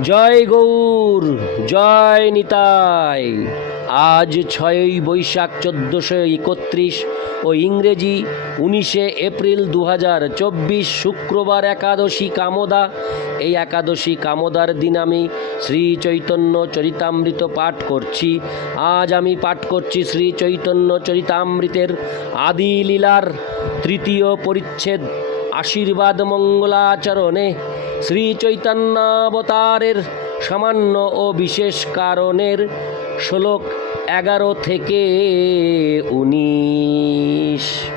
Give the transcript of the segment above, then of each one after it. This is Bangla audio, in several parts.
জয় গৌর, জয় নিতাই। আজ ছয়ই বৈশাখ চোদ্দোশো একত্রিশ ও ইংরেজি উনিশে এপ্রিল দু চব্বিশ শুক্রবার একাদশী কামদা। এই একাদশী কামদার দিন আমি শ্রী চৈতন্য চরিতামৃত পাঠ করছি। আজ আমি পাঠ করছি শ্রী চৈতন্য চরিতামৃতের আদি লীলার তৃতীয় পরিচ্ছেদ। আশীর্বাদ মঙ্গলাচরণে শ্রী চৈতন্যাবতারের সামান্য ও বিশেষ কারণের শ্লোক এগারো থেকে উনিশ।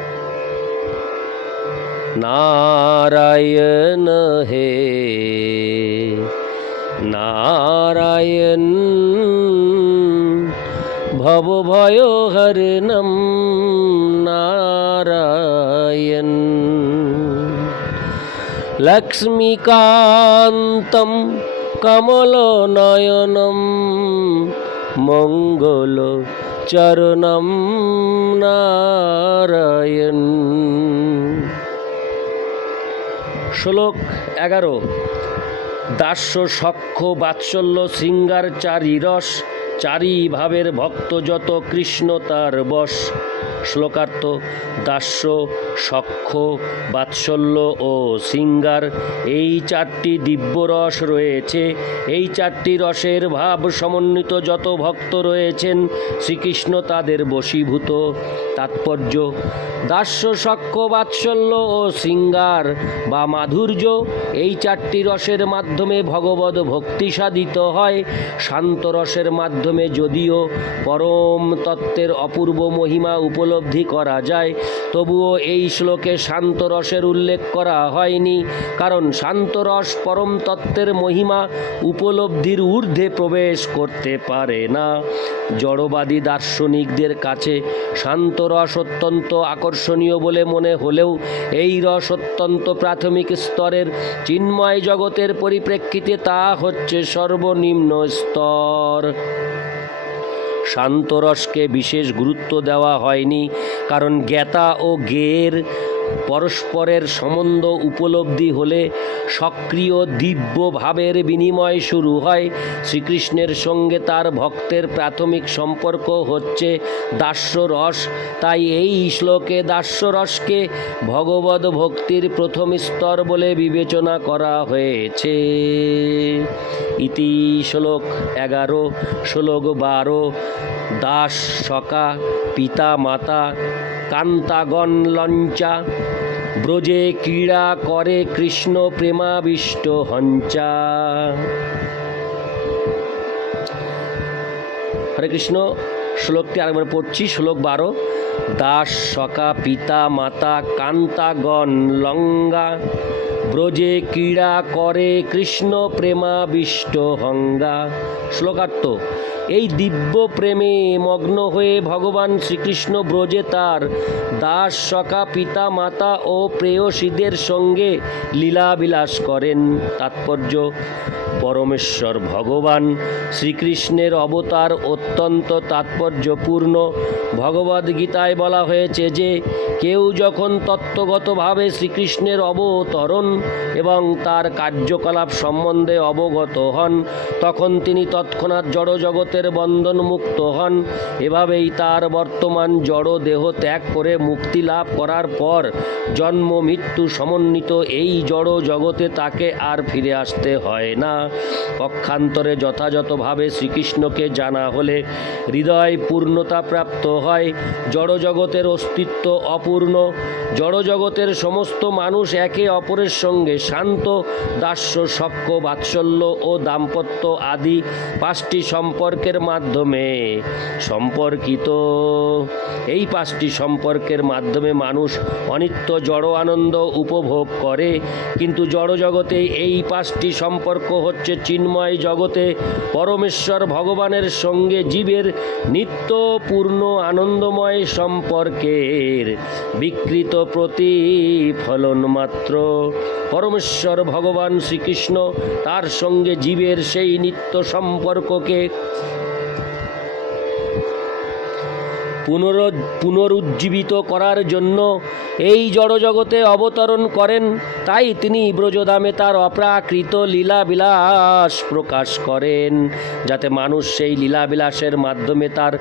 নারায়ণ হে, নারায়ণ, ভব ভয় হরণম নারায়ণ। লক্ষ্মীকান্তম কমলনয়নম মঙ্গল চরণম নারায়ণ শ্লোক এগারো দাস্য সখ্য বাৎসল্য শৃঙ্গার চারি রস চারি ভাবের ভক্ত যত কৃষ্ণ তার বশ। শ্লোকার্থ দাস্য সখ্য বাৎসল্য ও শৃঙ্গার এই চারটি দিব্য রস রয়েছে। এই চারটি রসের ভাব সমন্বিত যত ভক্ত রয়েছেন, শ্রীকৃষ্ণ তাদের বশীভূত। তাৎপর্য, দাস্য সখ্য বাৎসল্য ও সিঙ্গার বা মাধুর্য, এই চারটি রসের মাধ্যমে ভগবত ভক্তি সাধিত হয়। শান্ত রসের মাধ্যমে যদিও পরম তত্ত্বের অপূর্ব মহিমা উপলব্ধি করা যায়, তবুও এই শ্লোকে শান্ত রসের উল্লেখ করা হয়নি, কারণ শান্ত রস পরম তত্ত্বের মহিমা উপলব্ধির ঊর্ধ্বে প্রবেশ করতে পারে না। জড়বাদী দার্শনিকদের কাছে শান্ত রস অত্যন্ত আকর্ষণীয় বলে মনে হলেও এই রস অত্যন্ত প্রাথমিক স্তরের চিন্ময় জগতের পরিপ্রেক্ষিতে তা হচ্ছে সর্বনিম্ন স্তর। শান্তরসকে বিশেষ গুরুত্ব দেওয়া হয়নি, কারণ জ্ঞাতা ও গেয়ের পরস্পরের সম্বন্ধ উপলব্ধি হলে সক্রিয় দিব্য ভাবের বিনিময় শুরু হয়। শ্রীকৃষ্ণের সঙ্গে তার ভক্তের প্রাথমিক সম্পর্ক হচ্ছে দাস্যরস। তাই এই শ্লোকে দাস্যরসকে ভগবত ভক্তির প্রথম স্তর বলে বিবেচনা করা হয়েছে। ইতি শ্লোক এগারো, শ্লোক বারো, দাস সকা পিতা মাতা কান্তাগণ লঞ্চা, ব্রজে ক্রীড়া করে কৃষ্ণ প্রেমাবিষ্ট হঞ্চা। হরে কৃষ্ণ, শ্লোকটি আরেকবার পড়ছি, শ্লোক বারো। দাস সকা পিতা, মাতা কান্তাগণ লঙ্গা, ব্রজে ক্রীড়া করে, কৃষ্ণ প্রেমাবিষ্ট হঙ্গা। শ্লোকার্থ এই দিব্য প্রেমে মগ্ন হয়ে ভগবান শ্রীকৃষ্ণ ব্রজে তার দাস সকা পিতা, মাতা ও প্রেয়সীদের সঙ্গে লীলাবিলাস করেন। তাৎপর্য পরমেশ্বর ভগবান। শ্রীকৃষ্ণের অবতার অত্যন্ত তাৎপর্যপূর্ণ। ভগবদ্গীতায় বলা হয়েছে যে, কেউ যখন তত্ত্বগতভাবে শ্রীকৃষ্ণের অবতরণ এবং তার কার্যকলাপ সম্বন্ধে অবগত হন, তখন তিনি তৎক্ষণাৎ জড় জগতের বন্ধন মুক্ত হন। এভাবেই তার বর্তমান জড় দেহ ত্যাগ করে মুক্তি লাভ করার পর জন্ম মৃত্যু সমন্বিত এই জড় জগতে তাকে আর ফিরে আসতে হয় না। পক্ষান্তরে যথাযথভাবে শ্রীকৃষ্ণকে জানা হলে হৃদয় পূর্ণতা প্রাপ্ত হয়। জড়জগতের অস্তিত্ব অপূর্ণ। জড়জগতের সমস্ত মানুষ একে অপরের সঙ্গে শান্ত, দাস্য, সখ্য, বাৎসল্য ও দাম্পত্য আদি পাঁচটি সম্পর্কের মাধ্যমে সম্পর্কিত। এই পাঁচটি সম্পর্কের মাধ্যমে মানুষ অনিত্য, জড় আনন্দ উপভোগ করে। কিন্তু জড়জগতে এই পাঁচটি সম্পর্ক হচ্ছে চিন্ময় জগতে পরমেশ্বর ভগবানের সঙ্গে জীবের নিত্য পূর্ণ আনন্দময় সম্পর্কের বিকৃত প্রতিফলন মাত্র। পরমেশ্বর ভগবান শ্রীকৃষ্ণ তার সঙ্গে জীবের সেই নিত্য সম্পর্ককে পুনর, পুনরুজ্জীবিত করার জন্য এই জড়জগতে অবতরণ করেন, তাই তিনি ব্রজধামে তার অপ্রাকৃত লীলাবিলাস প্রকাশ করেন, যাতে মানুষ সেই লীলাবিলাসের মাধ্যমে তার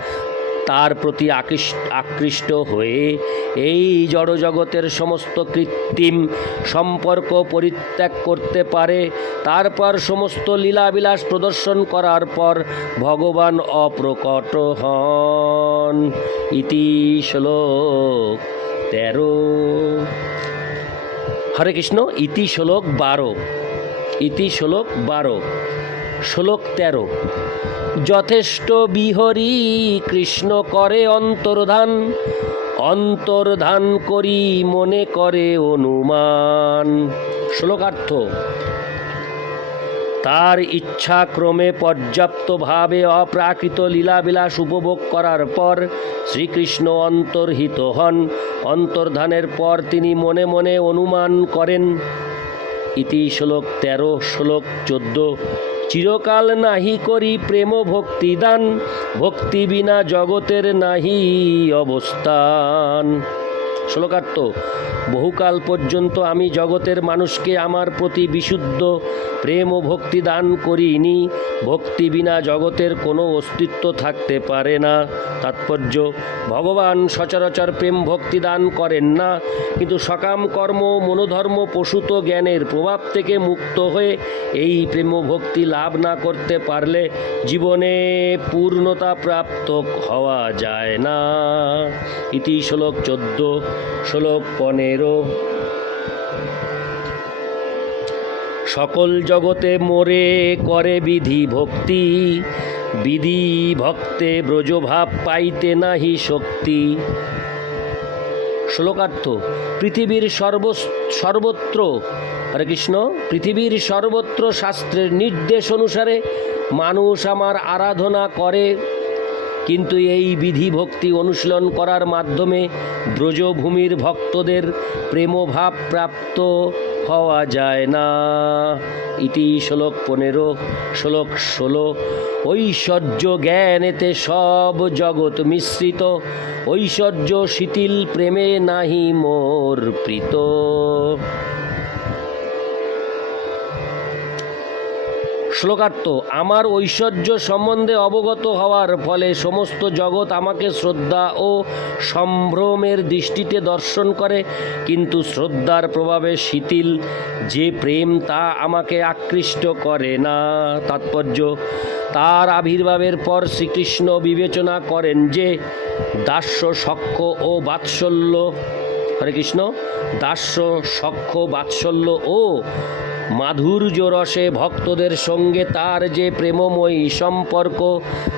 তার প্রতি আকৃষ্ট আকৃষ্ট হয়ে এই জড়জগতের সমস্ত কৃত্রিম সম্পর্ক পরিত্যাগ করতে পারে। তারপর সমস্ত লীলাবিলাস প্রদর্শন করার পর ভগবান অপ্রকট হন। ইতি শ্লোক তেরো। হরে কৃষ্ণ, ইতি শ্লোক বারো। ইতি শ্লোক বারো। শ্লোক তেরো। যথেষ্ট বিহরি, কৃষ্ণ করে অন্তর্ধান। অন্তর্ধান করি মনে করে অনুমান। শ্লোকার্থ, তার ইচ্ছাক্রমে পর্যাপ্তভাবে অপ্রাকৃত লীলাবিলাস উপভোগ করার পর শ্রীকৃষ্ণ অন্তর্হিত হন। অন্তর্ধানের পর তিনি মনে মনে অনুমান করেন ইতি শ্লোক তেরো, শ্লোক চোদ্দ। চিরকাল নাহি করি প্রেম ভক্তি দান ভক্তি বিনা জগতের নাহি অবস্থান। শ্লোকার্থ, বহুকাল পর্যন্ত আমি জগতের মানুষকে আমার প্রতি বিশুদ্ধ প্রেম ও ভক্তি দান করিনি। ভক্তি বিনা জগতের কোনো অস্তিত্ব থাকতে পারে না। তাৎপর্য, ভগবান সচরাচর প্রেম ভক্তি দান করেন না। কিন্তু সকাম কর্ম, মনোধর্ম পশুত জ্ঞানের প্রভাব থেকে মুক্ত হয়ে এই প্রেম ভক্তি লাভ না করতে পারলে জীবনে পূর্ণতা প্রাপ্ত হওয়া যায় না। ইতি শ্লোক চোদ্দ। শ্লোক পনেরো। সকল জগতে মোরে করে বিধি ভক্তি, বিধি ভক্তে ব্রজভাব পাইতে নাহি শক্তি। শ্লোকার্থ, পৃথিবীর সর্ব সর্বত্র, হরে কৃষ্ণ, পৃথিবীর সর্বত্র শাস্ত্রের নির্দেশ অনুসারে মানুষ আমার আরাধনা করে। কিন্তু এই বিধি ভক্তি অনুশীলন করার মাধ্যমে ব্রজভূমির ভক্তদের প্রেমভাব প্রাপ্ত হওয়া যায় না। ইতি শ্লোক পনেরো, শ্লোক ষোলো, ঐশ্বর্য জ্ঞান এতে সব জগৎ মিশ্রিত, ঐশ্বর্য শিথিল প্রেমে নাহি মোর প্রীত। শ্লোকার্থ, আমার ঐশ্বর্য সম্বন্ধে অবগত হওয়ার ফলে সমস্ত জগৎ আমাকে শ্রদ্ধা ও সম্ভ্রমের দৃষ্টিতে দর্শন করে। কিন্তু শ্রদ্ধার প্রভাবে শিথিল যে প্রেম, তা আমাকে আকৃষ্ট করে না। তাৎপর্য, তার আবির্ভাবের পর শ্রীকৃষ্ণ বিবেচনা করেন যে, দাস্য, সখ্য ও বাৎসল্য, হরে কৃষ্ণ, দাস্য, সখ্য, বাৎসল্য ও মাধুর্য রসে ভক্তদের সঙ্গে তার যে প্রেমময়ী সম্পর্ক,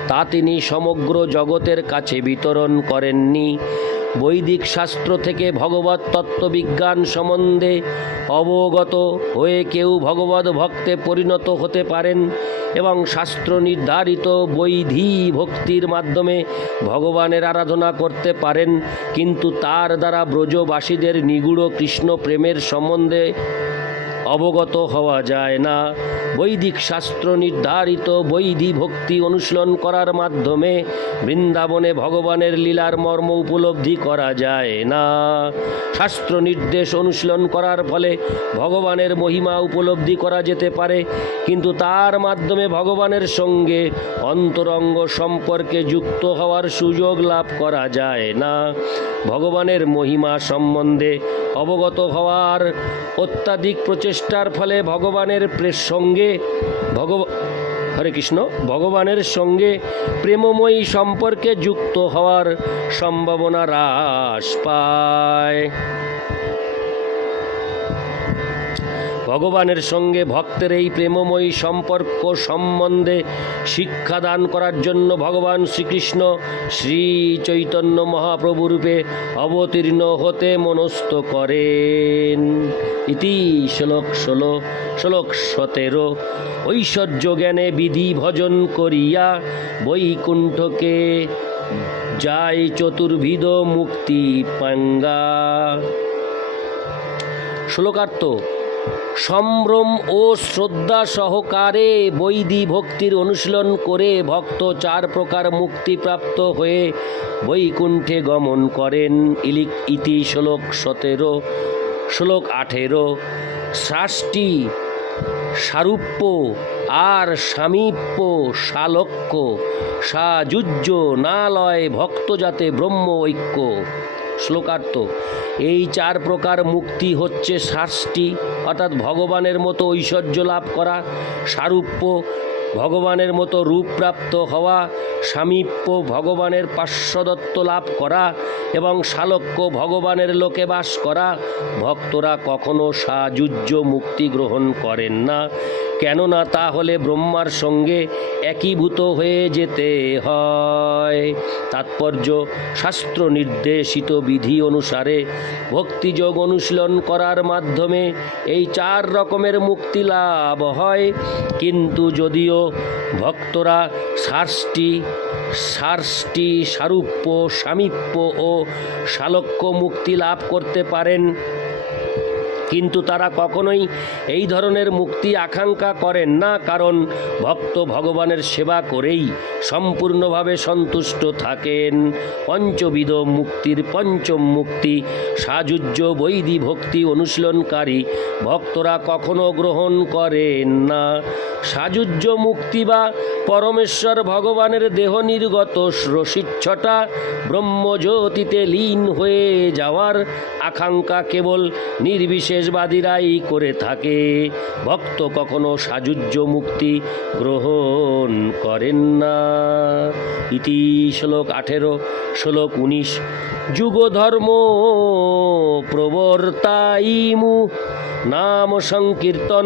তা তিনি সমগ্র জগতের কাছে বিতরণ করেননি। বৈদিক শাস্ত্র থেকে ভগবত তত্ত্ববিজ্ঞান সম্বন্ধে অবগত হয়ে কেউ ভগবত ভক্তে পরিণত হতে পারেন এবং শাস্ত্র নির্ধারিত বৈধি ভক্তির মাধ্যমে ভগবানের আরাধনা করতে পারেন, কিন্তু তার দ্বারা ব্রজবাসীদের নিগুড় কৃষ্ণ প্রেমের সম্বন্ধে অবগত হওয়া যায় না। বৈদিক শাস্ত্র নির্ধারিত বৈধি ভক্তি অনুশীলন করার মাধ্যমে বৃন্দাবনে ভগবানের লীলার মর্ম উপলব্ধি করা যায় না। শাস্ত্র নির্দেশ অনুশীলন করার ফলে ভগবানের মহিমা উপলব্ধি করা যেতে পারে, কিন্তু তার মাধ্যমে ভগবানের সঙ্গে অন্তরঙ্গ সম্পর্কে যুক্ত হওয়ার সুযোগ লাভ করা যায় না। ভগবানের মহিমা সম্বন্ধে অবগত হওয়ার অত্যাধিক প্রচেষ্টার ফলে ভগবানের সঙ্গে ভগব, হরে কৃষ্ণ, ভগবানের সঙ্গে প্রেমময়ী সম্পর্কে যুক্ত হওয়ার সম্ভাবনা হ্রাস পায়। ভগবানের সঙ্গে ভক্তের এই প্রেমময়ী সম্পর্ক সম্বন্ধে শিক্ষাদান করার জন্য ভগবান শ্রীকৃষ্ণ শ্রী চৈতন্য মহাপ্রভু রূপে অবতীর্ণ হতে মনস্থ করেন। ইতি শ্লোক ষোলো, শ্লোক সতেরো, ঐশ্বর্য জ্ঞানে বিধি ভজন করিয়া বৈকুণ্ঠকে যায় চতুর্বিধ মুক্তি পাঙ্গা। শ্লোকার্থ সম্ভ্রম ও শ্রদ্ধা সহকারে বৈদি ভক্তির অনুশীলন করে ভক্ত চার প্রকার মুক্তিপ্রাপ্ত হয়ে বৈকুণ্ঠে গমন করেন। ইলিক ইতি শ্লোক সতেরো, শ্লোক আঠেরো ষাষ্টি সারূপ্য আর সামীপ্য সালক্য সাযুজ্য নালয় ভক্ত যাতে ব্রহ্ম ঐক্য। শ্লোকার্থ, এই চার প্রকার মুক্তি হচ্ছে ষাষ্টি অর্থাৎ ভগবানের মতো ঐশ্বর্য লাভ করা, সারূপ্য ভগবানের মতো রূপপ্রাপ্ত হওয়া, সামীপ্য ভগবানের পার্শ্বদত্ত লাভ করা এবং শালক্য ভগবানের লোকে বাস করা, ভক্তরা কখনো সাযুজ্য মুক্তি গ্রহণ করেন না। কেননা তাহলে ব্রহ্মার সঙ্গে একীভূত হয়ে যেতে হয়। তাৎপর্য শাস্ত্র নির্দেশিত বিধি অনুসারে ভক্তিযোগ অনুশীলন করার মাধ্যমে এই চার রকমের মুক্তি লাভ হয়। কিন্তু যদিও ভক্তরা ষাষ্টি ষাষ্টি সারূপ্য, সামীপ্য ও শালক্য মুক্তি লাভ করতে পারেন কিন্তু তারা কখনোই এই ধরনের মুক্তি আকাঙ্ক্ষা করেন না, কারণ ভক্ত ভগবানের সেবা করেই সম্পূর্ণভাবে সন্তুষ্ট থাকেন। পঞ্চবিধ মুক্তির পঞ্চম মুক্তি, সাযুজ্য বৈধি ভক্তি অনুশীলনকারী ভক্তরা কখনো গ্রহণ করেন না। সাযুজ্য মুক্তি বা পরমেশ্বর ভগবানের দেহ নির্গত রসিচ্ছটা ব্রহ্মজ্যোতিতে লীন হয়ে যাওয়ার আকাঙ্ক্ষা কেবল নির্বিশেষবাদীরাই করে থাকে। ভক্ত কখনো সাযুজ্য মুক্তি গ্রহণ করেন না। ইতি শ্লোক আঠেরো, শ্লোক উনিশ, যুগধর্ম প্রবর্তাইমু, নাম সংকীর্তন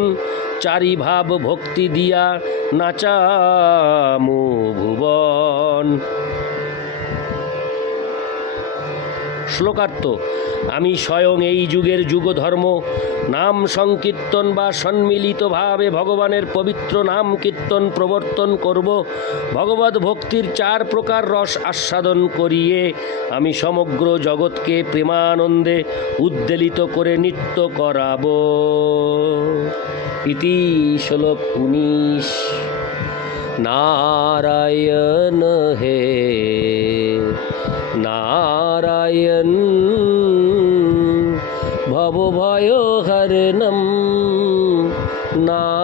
চারি ভাব ভক্তি দিয়া নাচামু ভুবন। শ্লোকার্থ, আমি স্বয়ং এই যুগের যুগধর্ম, নাম সংকীর্তন বা সম্মিলিতভাবে ভগবানের পবিত্র নাম কীর্তন প্রবর্তন করব, ভগবত ভক্তির চার প্রকার রস আস্বাদন করিয়ে আমি সমগ্র জগৎকে প্রেমানন্দে উদ্বেলিত করে নৃত্য করাব। ইতি শ্লোক উনিশ। নারায়ণ হে নারায়ণ ভবভয় হরণম নারায়ণ